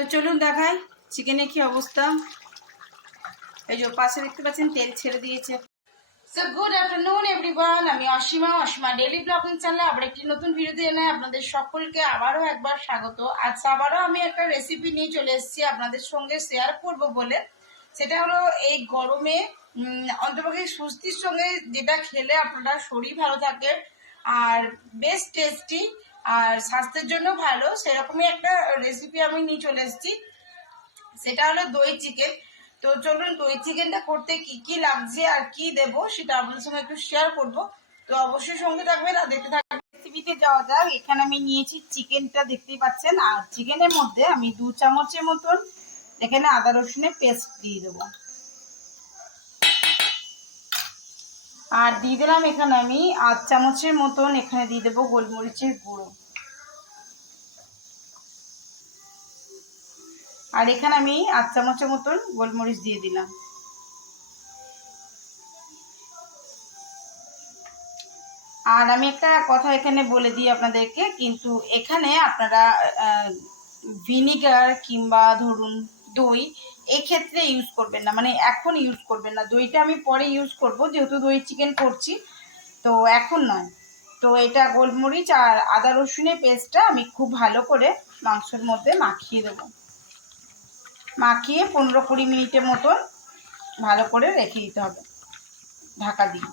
তো চলুন দেখাই চিকেনের কি অবস্থা। এই যে পাশে দেখতে পাচ্ছেন তেল ছেড়ে দিয়েছে। সো গুড আফটারনুন এভরিওয়ান, আমি অসীমা ডেইলি ব্লগিং চ্যানেলে আবার একটি নতুন ভিডিও জানাই আপনাদের সকলকে আবারও একবার স্বাগত। আজকে আবারও আমি একটা রেসিপি নিয়ে চলে এসেছি আপনাদের সঙ্গে শেয়ার করব বলে। সেটা হলো এই গরমে অন্তপক্ষে সুস্থির সঙ্গে যেটা খেলে আপনারা শরীর ভালো থাকে আর বেশ টেস্টি আর স্বাস্থ্যের জন্য ভালো, সেরকমই একটা রেসিপি আমি নিয়ে চলে এসেছি। সেটা হলো দই চিকেন। তো চলুন দই চিকেনটা করতে কি কি লাগছে আর কি দেব সেটা আপনাদের সঙ্গে একটু শেয়ার করব। তো অবশ্যই সঙ্গে থাকবেন আর দেখতে থাকবেন। রেসিপিতে যাওয়া যাক। এখানে আমি নিয়েছি চিকেনটা, দেখতেই পাচ্ছেন। আর চিকেনের মধ্যে আমি 2 চামচের মতন এখানে আদা রসুনের পেস্ট দিয়ে দেবো। আর দিয়ে দিলাম এখানে আমি 8 চামচের মতন এখানে দিয়ে দেবো গোলমরিচের গুঁড়ো। আর এখানে আমি 8 চামচের মতন গোলমরিচ দিয়ে দিলাম। আর আমি একটা কথা এখানে বলে দিই আপনাদেরকে, কিন্তু এখানে আপনারা ভিনিগার কিংবা ধরুন দই এক্ষেত্রে ইউজ করবেন না, মানে এখন ইউজ করবেন না। দইটা আমি পরে ইউজ করব, যেহেতু দই চিকেন করছি, তো এখন নয়। তো এটা গোলমরিচ আর আদা রসুনের পেস্টটা আমি খুব ভালো করে মাংসের মধ্যে মাখিয়ে দেবো। মাখিয়ে 15-20 মিনিটের মতন ভালো করে রেখে দিতে হবে ঢাকা দিয়ে।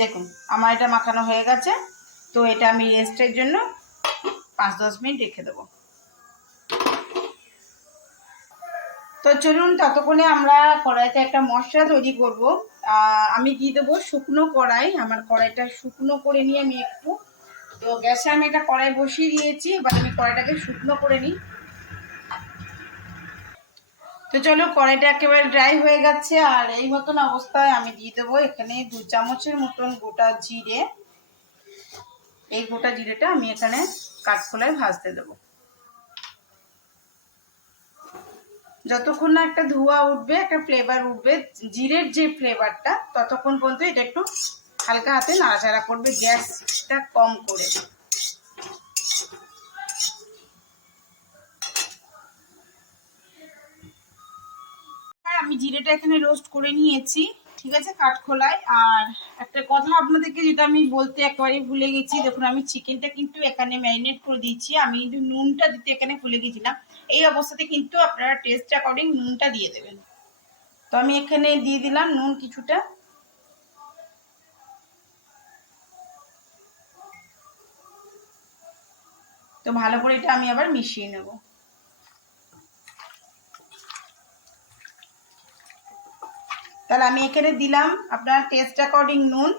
দেখুন আমার এটা মাখানো হয়ে গেছে। তো এটা আমি রেস্টের জন্য 5-10 মিনিট রেখে দেবো। তো চলুন ততক্ষণে আমরা কড়াইতে একটা মশলা তৈরি করব। আমি দিয়ে দেবো শুকনো কড়াই। আমার কড়াইটা শুকনো করে নিয়ে আমি একটু, তো গ্যাসে আমি একটা কড়াই বসিয়ে দিয়েছি। এবার আমি কড়াইটাকে শুকনো করে নিই। তো চলো কড়াইটা একেবারে ড্রাই হয়ে গেছে। আর এই মতন অবস্থায় আমি দিয়ে দেবো এখানে 2 চামচের মতন গোটা জিরে। এই গোটা জিরেটা আমি এখানে কাঠখোলায় ভাজতে দেবো। যতক্ষণ না একটা ধোঁয়া উঠবে, একটা ফ্লেভার উঠবে জিরের যে ফ্লেভারটা, ততক্ষণ পর্যন্ত এটা একটু হালকা হাতে নাড়াচাড়া করবে, গ্যাসটা কম করে। আমি জিরেটা এখানে রোস্ট করে নিয়েছি, ঠিক আছে, কাঠখোলায়। আর একটা কথা আপনাদেরকে যেটা আমি বলতে একেবারে ভুলে গেছি, দেখুন আমি চিকেনটা কিন্তু এখানে ম্যারিনেট করে দিয়েছি। আমি কিন্তু নুনটা দিতে এখানে ভুলে গেছিলাম। এই অবস্থাতে কিন্তু আপনারা টেস্ট অ্যাকর্ডিং নুনটা দিয়ে দেবেন। তো আমি এখানে দিয়ে দিলাম নুন কিছুটা। তো ভালো করে এটা আমি আবার মিশিয়ে নেব। তাহলে আমি এখানে দিলাম আপনার টেস্ট অ্যাকর্ডিং নুন,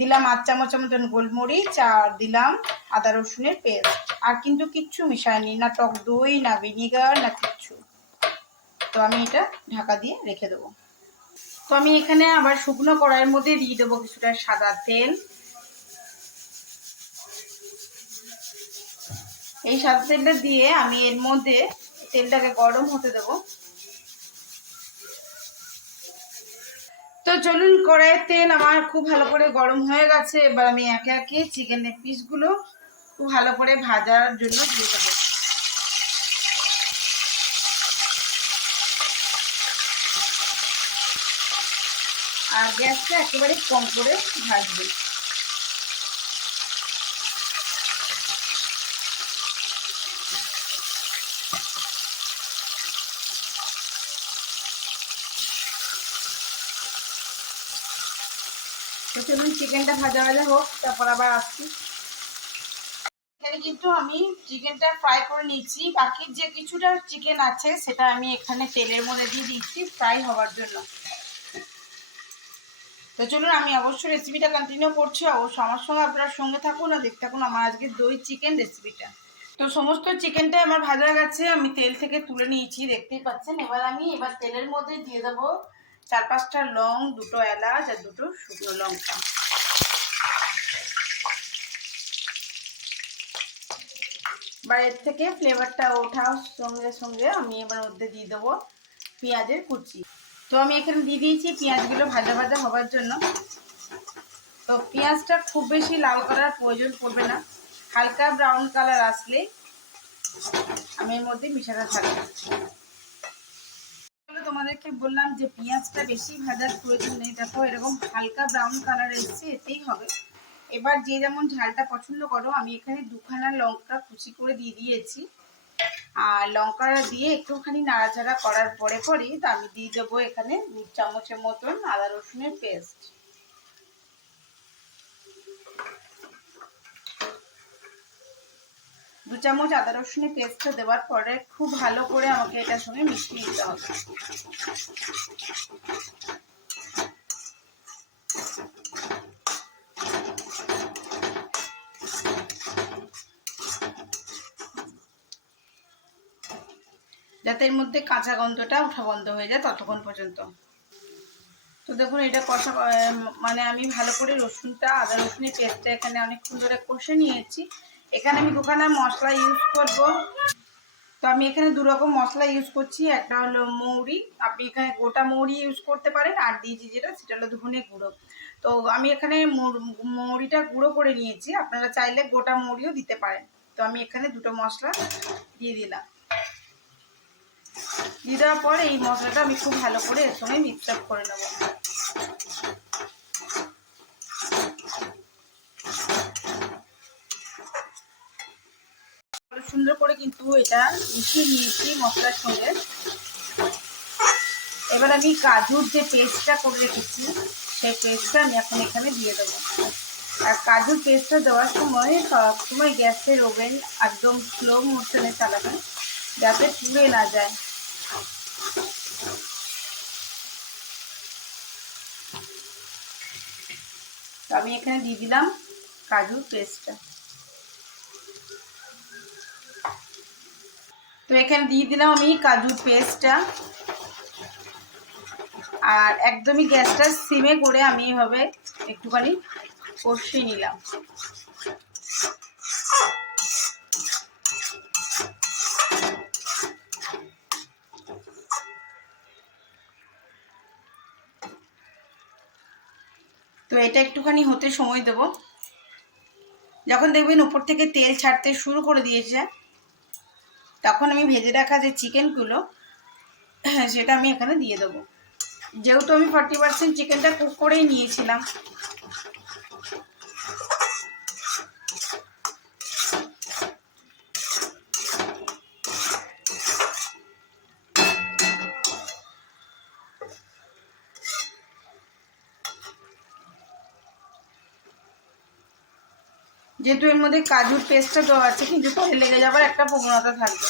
দিলাম 8 চামচের মতন গোলমরিচ, আর দিলাম আদা রসুনের পেস্ট। আর কিন্তু কিচ্ছু মিশাইনি, না টক দই, না ভিনিগার, না কিচ্ছু। তো আমি এটা ঢাকা দিয়ে রেখে দেবো। তো আমি এখানে আবার শুকনো কড়াইয়ের মধ্যে দিয়ে দেবো কিছুটা সাদা তেল। এই সাদা তেলটা দিয়ে আমি এর মধ্যে তেলটাকে গরম হতে দেবো। তো চলুন কড়াইয়ের তেল আমার খুব ভালো করে গরম হয়ে গেছে। এবার আমি একে একে চিকেনের পিসগুলো খুব ভালো করে ভাজার জন্য দিয়ে দেবো। আর গ্যাসটা একেবারে কম করে ভাজবে। তো চলুন চিকেনটা ভাজা ভাজা হোক, তারপর আবার আসছি। এখানে কিন্তু আমি চিকেনটা ফ্রাই করে নিচ্ছি। বাকি যে কিছুটা চিকেন আছে সেটা আমি এখানে তেলের মধ্যে দিয়ে দিচ্ছি ফ্রাই হওয়ার জন্য। তো চলুন আমি অবশ্যই রেসিপিটা কন্টিনিউ করছি। অবশ্যই আমার সঙ্গে আপনারা সঙ্গে থাকুন আর দেখতে থাকুন আমার আজকে দই চিকেন রেসিপিটা। তো সমস্ত চিকেনটা আমার ভাজা গেছে, আমি তেল থেকে তুলে নিয়েছি, দেখতেই পাচ্ছেন। এবার তেলের মধ্যে দিয়ে দেবো 4-5টা লং, 2টো এলাচ আর 2টো শুকনো লঙ্কা। এবার থেকে ফ্লেভারটা ওঠার সঙ্গে সঙ্গে আমি এবার মধ্যে দিয়ে দেবো পেঁয়াজের কুচি। তো আমি এখানে দিয়ে দিয়েছি পেঁয়াজগুলো ভাজা ভাজা হওয়ার জন্য। তো পেঁয়াজটা খুব বেশি লাল করার প্রয়োজন পড়বে না, হালকা ব্রাউন কালার আসলে আমি এর মধ্যে মিশাতে থাকবো। তোমাদেরকে বললাম যে পেঁয়াজটা বেশি ভাজার প্রয়োজন নেই, দেখো এরকম হালকা ব্রাউন কালার এসছে, এতেই হবে। এবার যে যেমন ঝালটা পছন্দ করো, আমি এখানে 2খানা লঙ্কা কুচি করে দিয়ে দিয়েছি। আর লঙ্কাটা দিয়ে একটুখানি নাড়াচাড়া করার পরে তো আমি দিয়ে দেবো এখানে 2 চামচের মতন আদা রসুনের পেস্ট। 2 চামচ আদা রসুনের পেস্টটা দেওয়ার পরে খুব ভালো করে আমাকে এটার সঙ্গে মিশিয়ে নিতে হবে। যাতে এর মধ্যে কাঁচা গন্ধটা ওঠা বন্ধ হয়ে যায় ততক্ষণ পর্যন্ত। তো দেখুন এটা কষা, মানে আমি ভালো করে রসুনটা আদা রসুনের পেস্টটা এখানে অনেকক্ষণ ধরে কষে নিয়েছি। এখানে আমি 2খানা মশলা ইউজ করব। তো আমি এখানে 2 রকম মশলা ইউজ করছি। একটা হলো মৌরি, আপনি এখানে গোটা মৌরি ইউজ করতে পারেন, আর দিয়েছি সেটা হলো ধনে গুঁড়ো। তো আমি এখানে মৌরিটা গুঁড়ো করে নিয়েছি, আপনারা চাইলে গোটা মৌরিও দিতে পারেন। তো আমি এখানে 2টো মশলা দিয়ে দিলাম। দিয়ে দেওয়ার পরে এই মশলাটা আমি খুব ভালো করে এর সঙ্গে মিক্স আপ করে নেব। সুন্দর করে কিন্তু এটা মিশিয়ে নিয়েছি মশলার সঙ্গে। এবার আমি কাজুর যে পেস্টটা করে রেখেছি সেই পেস্টটা আমি এখন এখানে দিয়ে দেবো। আর কাজুর পেস্টটা দেওয়ার সময় সবসময় গ্যাসের ওভেন একদম স্লো মোশনে চালাবেন, যাতে পুড়ে না যায়। তো আমি এখানে দিয়ে দিলাম কাজুর পেস্টটা। তো এখানে দিয়ে দিলাম আমি কাজুর পেস্টটা। আর একদমই গ্যাসটা সিমে করে আমি এভাবে একটুখানি কষিয়ে নিলাম। তো এটা একটুখানি হতে সময় দেব। যখন দেখবেন উপর থেকে তেল ছাড়তে শুরু করে দিয়েছে, তখন আমি ভেজে রাখা যে চিকেনগুলো সেটা আমি এখানে দিয়ে দেবো। যেহেতু আমি 40% চিকেনটা কুক করেই নিয়েছিলাম। যেহেতু এর মধ্যে কাজুর পেস্টটা দেওয়া আছে, কিন্তু পরে লেগে যাবার একটা প্রবণতা থাকবে,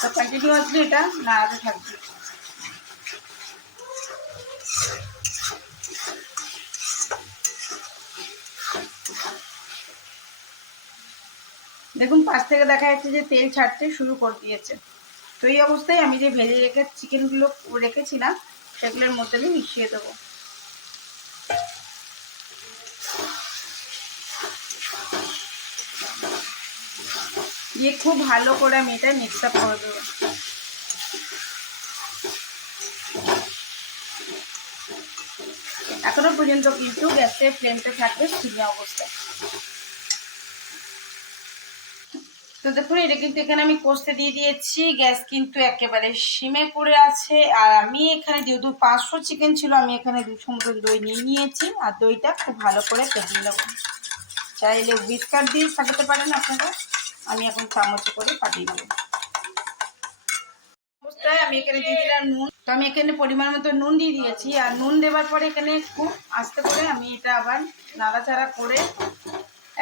তো কন্টিনিউয়াসলি এটা নাড়াতে থাকবে। দেখুন পাশ থেকে দেখা যাচ্ছে যে তেল ছাড়তে শুরু করে দিয়েছে। তো এই অবস্থায় আমি যে ভেজে রেখে চিকেনগুলো রেখেছিলাম সেগুলোর মধ্যে আমি মিশিয়ে দেবো। দিয়ে খুব ভালো করে আমি এটা মিক্স আপ করে দেবো। এখনো পর্যন্ত কিন্তু গ্যাসের ফ্লেমটা থাকবে সিমে অবস্থায়। তো দেখুন এটা কিন্তু এখানে আমি কষতে দিয়ে দিয়েছি, গ্যাস কিন্তু একেবারে সিমে করে আছে। আর আমি এখানে যেহেতু 500 চিকেন ছিল, আমি এখানে 200 মতন দই নিয়ে নিয়েছি। আর দইটা খুব ভালো করে ফেটিয়ে নেব। চাইলে হুইস্কার দিয়ে ফাটাতে পারেন আপনারা, আমি এখন চামচে করে ফাটিয়ে নেব। অবস্থায় আমি এখানে দিয়ে দিলাম নুন। তো আমি এখানে পরিমাণ মতো নুন দিয়ে দিয়েছি। আর নুন দেওয়ার পরে এখানে খুব আস্তে করে আমি এটা আবার নাড়াচাড়া করে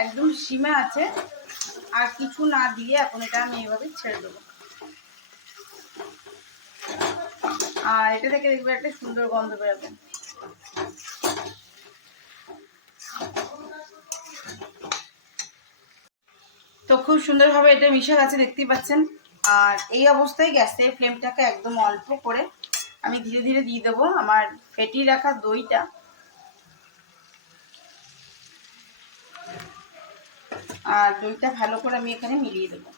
একদম সিমে আছে, আর কিছু না দিয়ে এখন এটা আমি এইভাবে ছেড়ে দেবো। আর এটা থেকে দেখবে একটা সুন্দর গন্ধ বেরোবে। তো খুব সুন্দরভাবে এটা মিশে গেছে, দেখতেই পাচ্ছেন। আর এই অবস্থায় গ্যাসের ফ্লেমটাকে একদম অল্প করে আমি ধীরে ধীরে দিয়ে দেবো আমার ফেটিয়ে রাখা দইটা। আর দইটা ভালো করে আমি এখানে মিলিয়ে দেবো।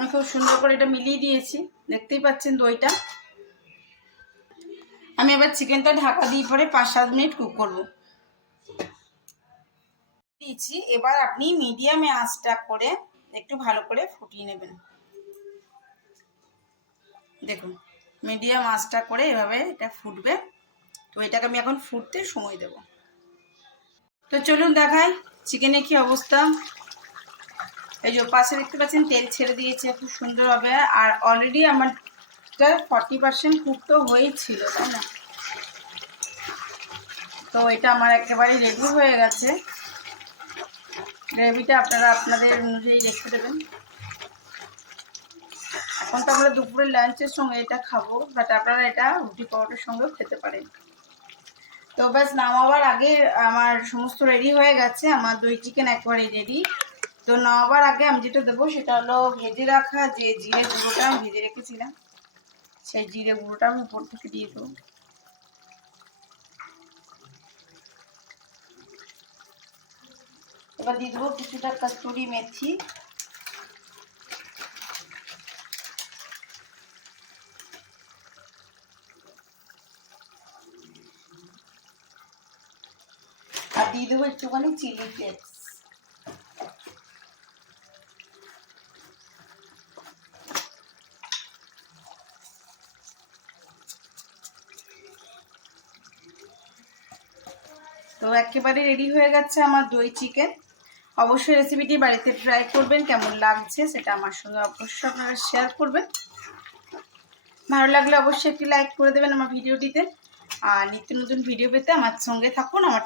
আমি খুব সুন্দর করে এটা মিলিয়ে দিয়েছি, দেখতেই পাচ্ছেন দইটা। আমি এবার চিকেনটা ঢাকা দিয়ে পরে 5-7 মিনিট কুক করব। দিয়েছি, এবার আপনি মিডিয়ামে আঁচটা করে একটু ভালো করে ফুটিয়ে নেবেন। দেখুন মিডিয়াম আঁচটা করে এভাবে এটা ফুটবে। তো এটাকে আমি এখন ফুটতে সময় দেব। তো চলুন দেখাই চিকেনের কি অবস্থা। এই যে পাশে দেখতে পাচ্ছেন তেল ছেড়ে দিয়েছে খুব সুন্দরভাবে, আর অলরেডি আমারটা 40% কুক তো হয়েছিল, তাই না? তো এটা আমার একেবারে রেডি হয়ে গেছে। গ্রেভিটা আপনারা আপনাদের অনুযায়ী রেখে দেবেন। এখন তো আমরা দুপুরের লাঞ্চের সঙ্গে এটা খাবো, বাট আপনারা এটা রুটি পরোটার সঙ্গেও খেতে পারেন। তো ব্যাস নামাবার আগে আমার সমস্ত রেডি হয়ে গেছে, আমার দই চিকেন একবারে রেডি। তো নামাবার আগে আমি যেটা দেবো সেটা হলো ভেজে রাখা যে জিরে গুঁড়োটা আমি ভেজে রেখেছিলাম, সেই জিরে গুঁড়োটা আমি উপর থেকে দিয়ে দেবো। এবার দিয়ে দেবো কিছুটা কস্তুরি মেথি, আর দিয়ে দেবো একটুখানি চিলি ফ্লেক্স। তো একেবারে রেডি হয়ে গেছে আমার দই চিকেন। অবশ্যই রেসিপিটি বাড়িতে ট্রাই করবেন, কেমন লাগছে সেটা আমার সঙ্গে অবশ্যই আপনারা শেয়ার করবেন। ভালো লাগলে অবশ্যই একটি লাইক করে দেবেন আমার ভিডিওটিতে, আর নিত্য নতুন ভিডিও পেতে আমার সঙ্গে থাকুন। আমার